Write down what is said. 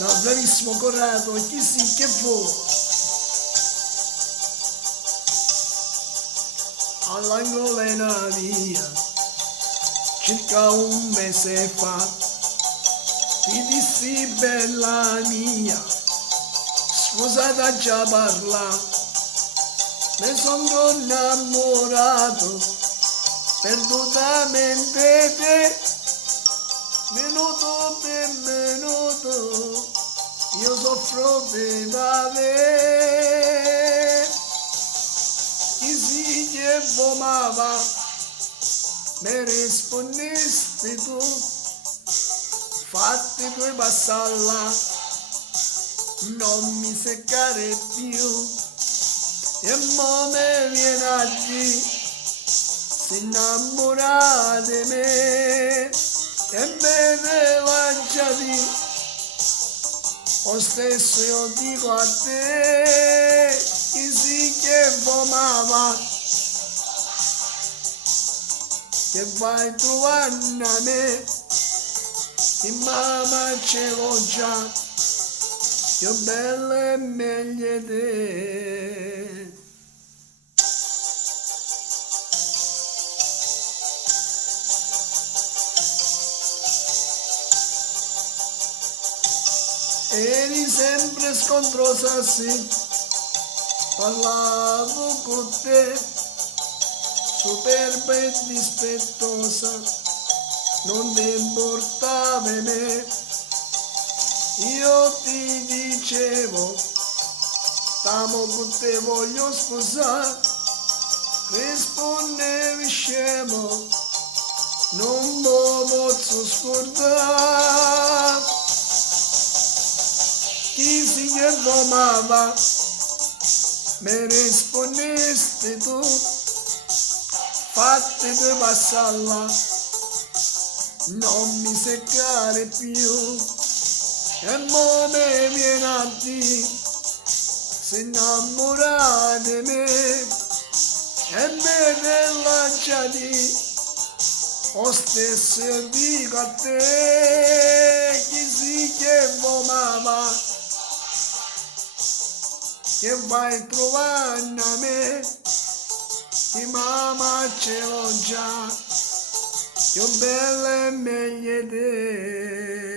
No, bravissimo Corrado, chi sì che fu all'angolena via circa un mese fa. Ti dissi bella mia, scusate già parla, ne sono innamorato perdutamente te, minuto per minuto io soffro per te. Chi si che fumava mi rispondesti tu, fatti due passalla, non mi seccare più, e mo me viene a dire, si innamora di me, e me ne lanciati, o stesso io dico a te, chi si che fumava, che vai trovando a me, che mamma c'ero già, più bella e meglio te. Eri sempre scontrosa, sì, parlavo con te, superba e dispettosa, non ti importava me. Io ti dicevo, t'amo con te, voglio sposare, rispondevi scemo, non lo posso scordare. Chi si che domava, mi rispondesti tu, fatti due passalla, non mi seccare più, e mo me viene a dire, si innamora di me, e me ne lanciati, o stesso io dico a te, chi si che fumava, che vai trovando a me, che mamma ce l'ho già, più bella e meglio te.